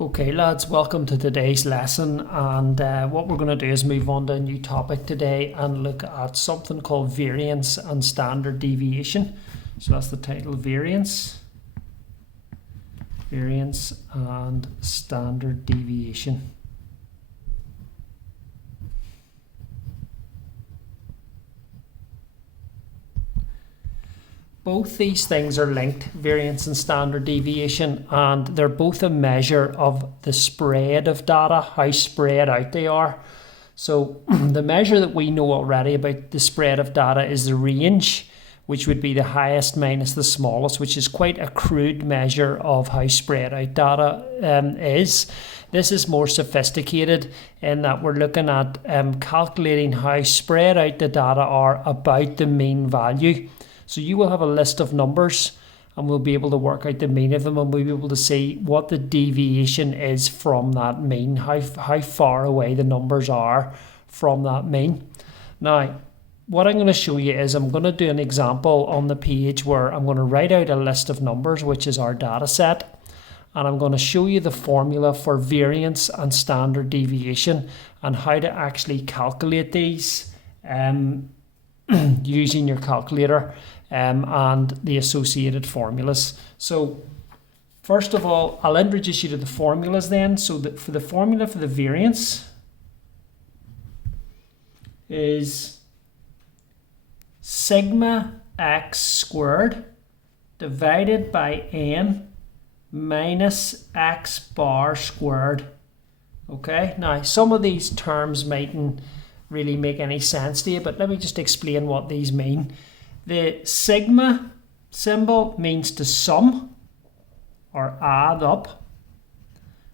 Okay lads, welcome to today's lesson, and what we're going to do is move on to a new topic today and look at something called variance and standard deviation. So that's the title, variance and standard deviation. Both these things are linked, variance and standard deviation, and they're both a measure of the spread of data, how spread out they are. So the measure that we know already about the spread of data is the range, which would be the highest minus the smallest, which is quite a crude measure of how spread out data is. This is more sophisticated in that we're looking at calculating how spread out the data are about the mean value. So you will have a list of numbers and we'll be able to work out the mean of them, and we'll be able to see what the deviation is from that mean, how far away the numbers are from that mean. Now, what I'm going to show you is I'm going to do an example on the page where I'm going to write out a list of numbers, which is our data set, and I'm going to show you the formula for variance and standard deviation and how to actually calculate these using your calculator and the associated formulas. So first of all, I'll introduce you to the formulas then. So that for the formula for the variance is sigma x squared divided by n minus x bar squared. Okay, now some of these terms mightn't really make any sense to you, but let me just explain what these mean. The sigma symbol means to sum or add up.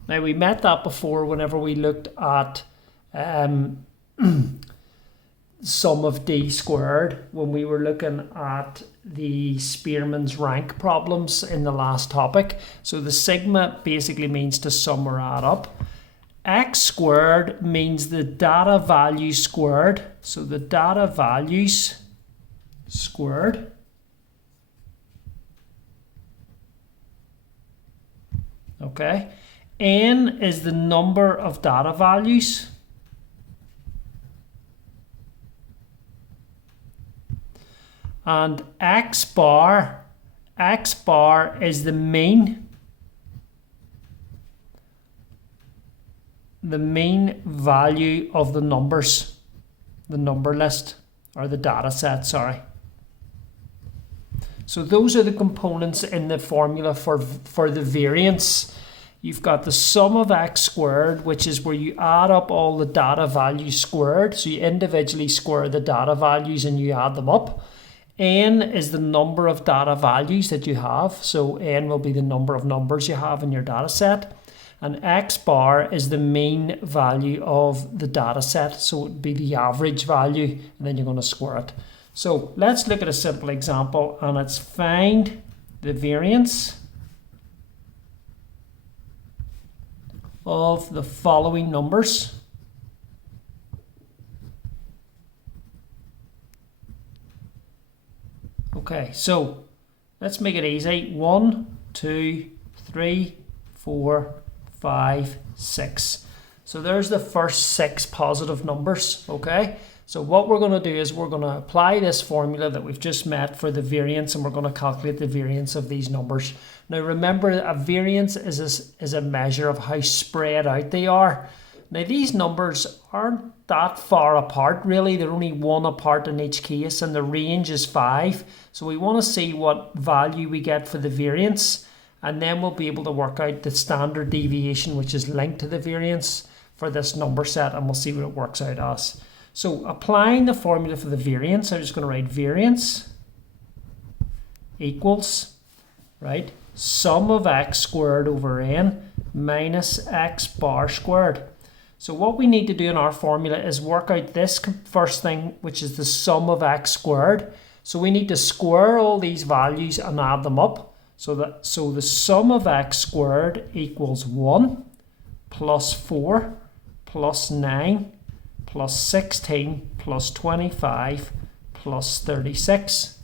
Now we met that before whenever we looked at sum of d squared, when we were looking at the Spearman's rank problems in the last topic. So the sigma basically means to sum or add up. X squared means the data value squared. So the data values squared. Okay. N is the number of data values. And X bar is the mean value of the numbers, the number list, or the data set, sorry. So those are the components in the formula for the variance. You've got the sum of x squared, which is where you add up all the data values squared. So you individually square the data values and you add them up. N is the number of data values that you have. So n will be the number of numbers you have in your data set. And x bar is the mean value of the data set. So it would be the average value, and then you're going to square it. So let's look at a simple example, and it's find the variance of the following numbers. Okay, so let's make it easy. 1, 2, 3, 4, 5, 6. So there's the first 6 positive numbers. Okay, so what we're going to do is we're going to apply this formula that we've just met for the variance, and we're going to calculate the variance of these numbers. Now remember, a variance is a measure of how spread out they are. Now these numbers aren't that far apart really. They're only 1 apart in each case, and the range is 5. So we want to see what value we get for the variance, and then we'll be able to work out the standard deviation, which is linked to the variance for this number set, and we'll see what it works out as. So applying the formula for the variance, I'm just going to write variance equals, right, sum of x squared over n minus x bar squared. So what we need to do in our formula is work out this first thing, which is the sum of x squared. So we need to square all these values and add them up. So the sum of x squared equals 1 plus 4 plus 9 plus 16 plus 25 plus 36.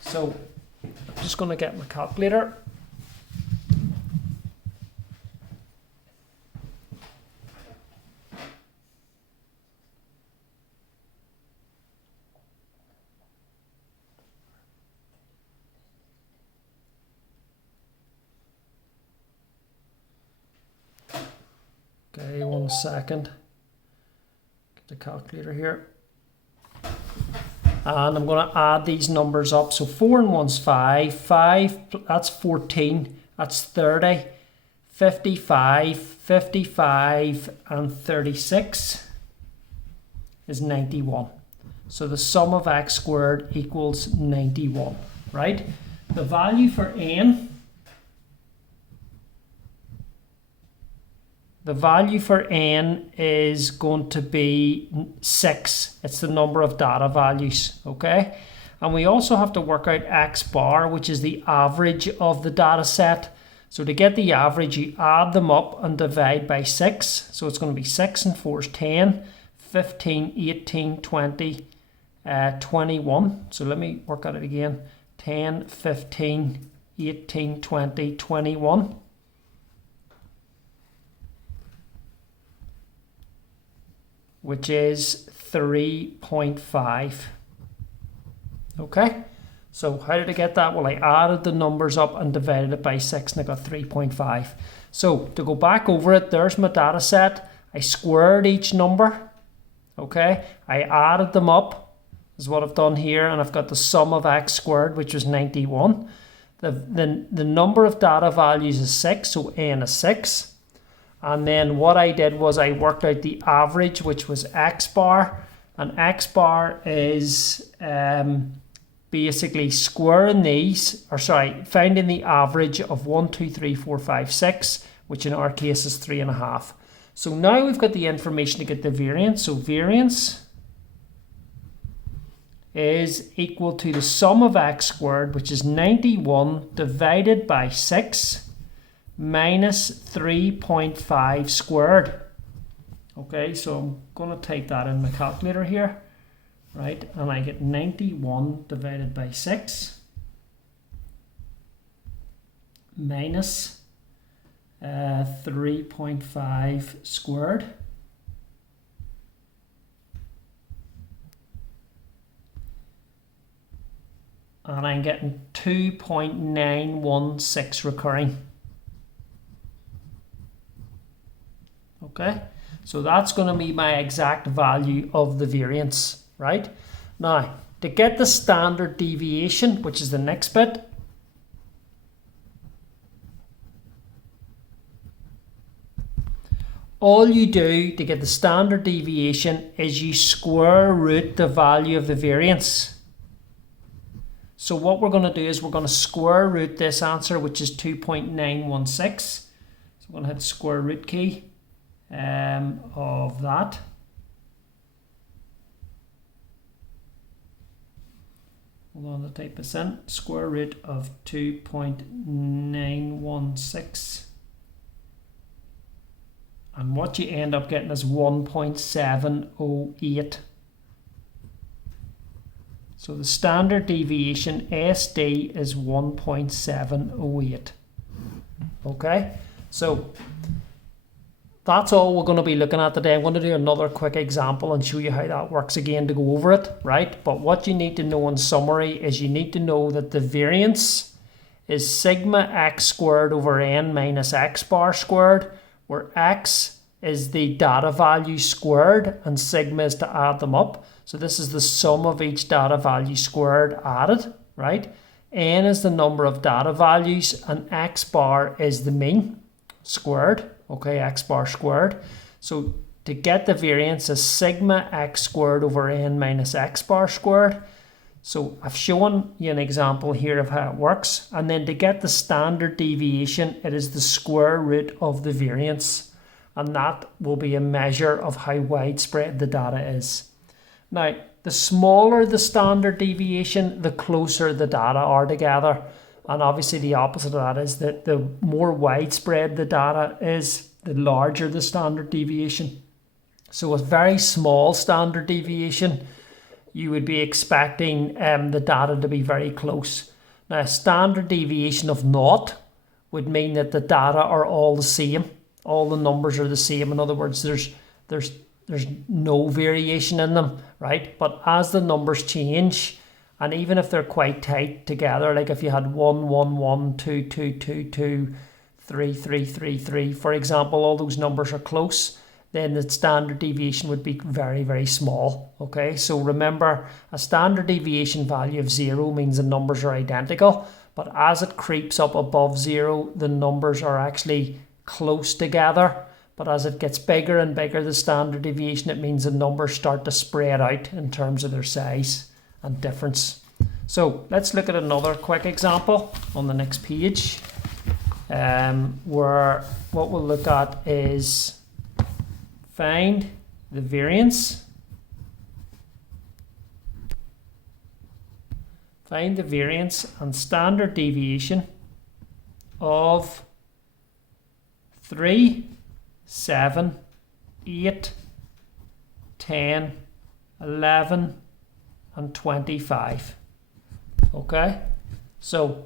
So I'm just going to get my calculator. Okay, 1 second. Get the calculator here. And I'm going to add these numbers up. So 4 and 1's 5. 5, that's 14. That's 30. 55, 55, and 36 is 91. So the sum of x squared equals 91, right? The value for n, is going to be 6. It's the number of data values, okay? And we also have to work out x bar, which is the average of the data set. So to get the average, you add them up and divide by 6. So it's going to be 6 and 4 is 10, 15, 18, 20, 21. So let me work at it again. 10, 15, 18, 20, 21. Which is 3.5. Okay, so how did I get that? Well, I added the numbers up and divided it by 6 and I got 3.5. So to go back over it, there's my data set. I squared each number. Okay, I added them up, is what I've done here, and I've got the sum of x squared, which was 91. The number of data values is 6, so n is 6. And then what I did was I worked out the average, which was x bar. And x bar is basically squaring these, finding the average of 1, 2, 3, 4, 5, 6, which in our case is 3.5. So now we've got the information to get the variance. So variance is equal to the sum of x squared, which is 91 divided by 6 minus 3.5 squared. Okay, so I'm going to take that in my calculator here, right? And I get 91 divided by 6 minus 3.5 squared. And I'm getting 2.916 recurring. Okay, so that's going to be my exact value of the variance, right? Now, to get the standard deviation, which is the next bit, all you do to get the standard deviation is you square root the value of the variance. So what we're going to do is we're going to square root this answer, which is 2.916. So I'm going to hit the square root key of that. Hold on to type this in. Square root of 2.916. And what you end up getting is 1.708. So the standard deviation, SD, is 1.708. Okay, so that's all we're going to be looking at today. I'm going to do another quick example and show you how that works again to go over it, right? But what you need to know in summary is you need to know that the variance is sigma x squared over n minus x bar squared, where x is the data value squared and sigma is to add them up. So this is the sum of each data value squared added, right? N is the number of data values and x bar is the mean squared. Okay, x bar squared. So to get the variance is sigma x squared over n minus x bar squared. So I've shown you an example here of how it works. And then to get the standard deviation, it is the square root of the variance. And that will be a measure of how widespread the data is. Now, the smaller the standard deviation, the closer the data are together. And obviously the opposite of that is that the more widespread the data is, the larger the standard deviation. So a very small standard deviation, you would be expecting the data to be very close. Now, a standard deviation of 0 would mean that the data are all the same. All the numbers are the same. In other words, there's no variation in them, right? But as the numbers change, and even if they're quite tight together, like if you had 1, 1, 1, 2, 2, 2, 2, 0.3333, for example, all those numbers are close, then the standard deviation would be very, very small. Okay, so remember, a standard deviation value of 0 means the numbers are identical, but as it creeps up above 0, the numbers are actually close together. But as it gets bigger and bigger, the standard deviation, it means the numbers start to spread out in terms of their size and difference. So let's look at another quick example on the next page, where what we'll look at is find the variance. Find the variance and standard deviation of 3, 7, 8, 10, 11, and 25. Okay, so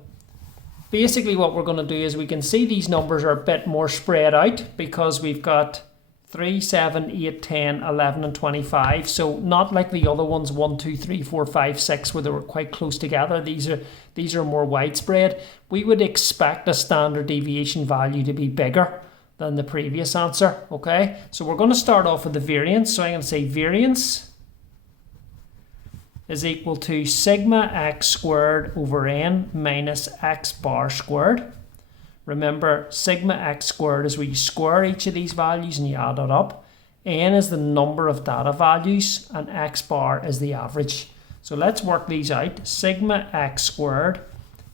basically what we're going to do is we can see these numbers are a bit more spread out because we've got 3, 7, 8, 10, 11, and 25. So not like the other ones, 1, 2, 3, 4, 5, 6, where they were quite close together. These are more widespread. We would expect a standard deviation value to be bigger than the previous answer. Okay, so we're going to start off with the variance. So I'm going to say variance is equal to sigma x squared over n minus x bar squared. Remember, sigma x squared is where you square each of these values and you add it up. N is the number of data values and x bar is the average. So let's work these out. Sigma x squared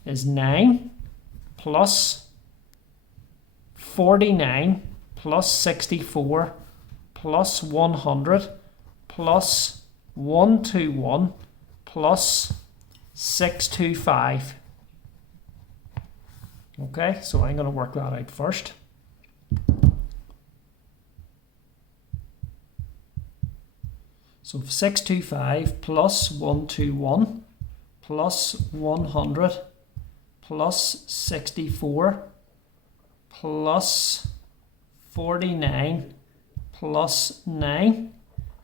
is 9 plus 49 plus 64 plus 100 plus 121 plus 625. Okay, so I'm going to work that out first. So 625 plus 121 plus 100 plus 64 plus 49 plus 9,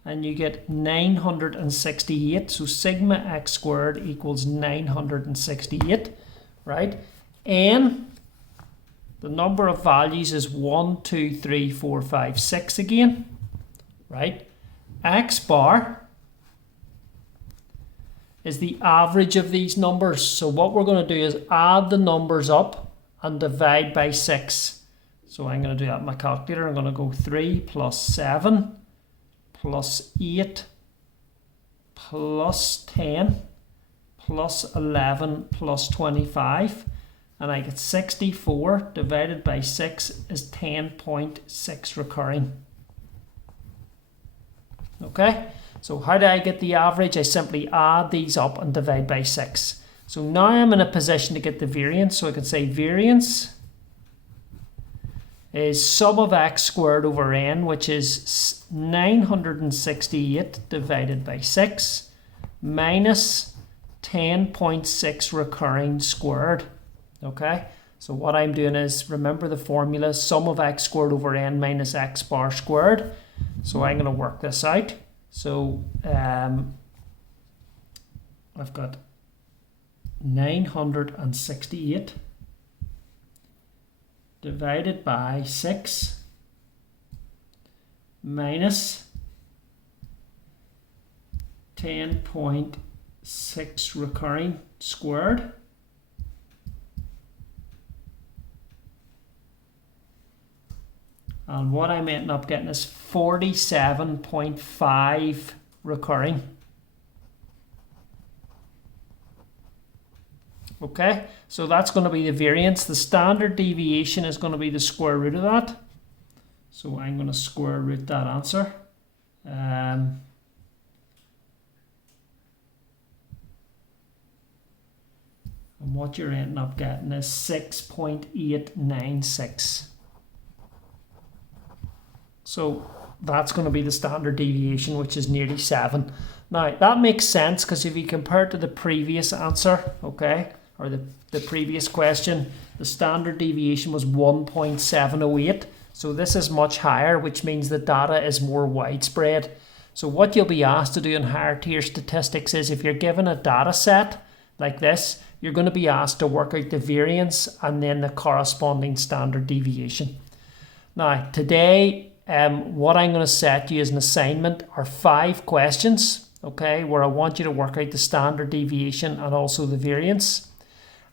and you get 968. So sigma x squared equals 968, right? N, the number of values is 1, 2, 3, 4, 5, 6 again, right? X bar is the average of these numbers. So what we're going to do is add the numbers up and divide by 6. So I'm going to do that with my calculator. I'm going to go 3 plus 7 plus 8 plus 10 plus 11 plus 25. And I get 64 divided by 6 is 10.6 recurring. Okay, so how do I get the average? I simply add these up and divide by 6. So now I'm in a position to get the variance. So I can say variance is sum of x squared over n, which is 968 divided by 6 minus 10.6 recurring squared. Okay, so what I'm doing is, remember the formula, sum of x squared over n minus x bar squared. So I'm going to work this out. So I've got 968 divided by 6 minus 10.6 recurring squared. And what I'm ending up getting is 47.5 recurring. Okay, so that's going to be the variance. The standard deviation is going to be the square root of that. So I'm going to square root that answer. And what you're ending up getting is 6.896. So that's going to be the standard deviation, which is nearly 7. Now, that makes sense because if you compare it to the previous answer, okay, or the previous question, the standard deviation was 1.708. So this is much higher, which means the data is more widespread. So what you'll be asked to do in higher tier statistics is, if you're given a data set like this, you're going to be asked to work out the variance and then the corresponding standard deviation. Now, today, what I'm going to set you as an assignment are 5 questions, okay, where I want you to work out the standard deviation and also the variance.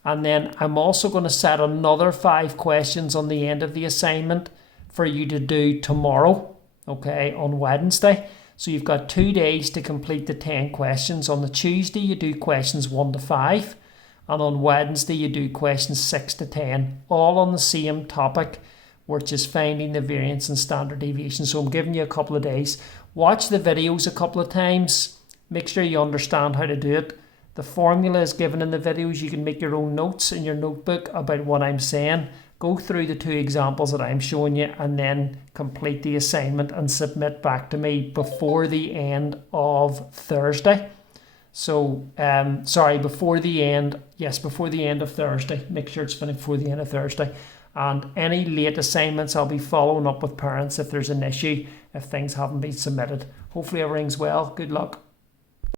And then I'm also going to set another 5 questions on the end of the assignment for you to do tomorrow, okay, on Wednesday. So you've got 2 days to complete the 10 questions. On the Tuesday, you do questions 1 to 5. And on Wednesday, you do questions 6 to 10, all on the same topic, which is finding the variance and standard deviation. So I'm giving you a couple of days. Watch the videos a couple of times. Make sure you understand how to do it. The formula is given in the videos. You can make your own notes in your notebook about what I'm saying. Go through the 2 examples that I'm showing you and then complete the assignment and submit back to me before the end of Thursday. So, before the end of Thursday. Make sure it's finished before the end of Thursday. And any late assignments, I'll be following up with parents if there's an issue, if things haven't been submitted. Hopefully everything's well. Good luck.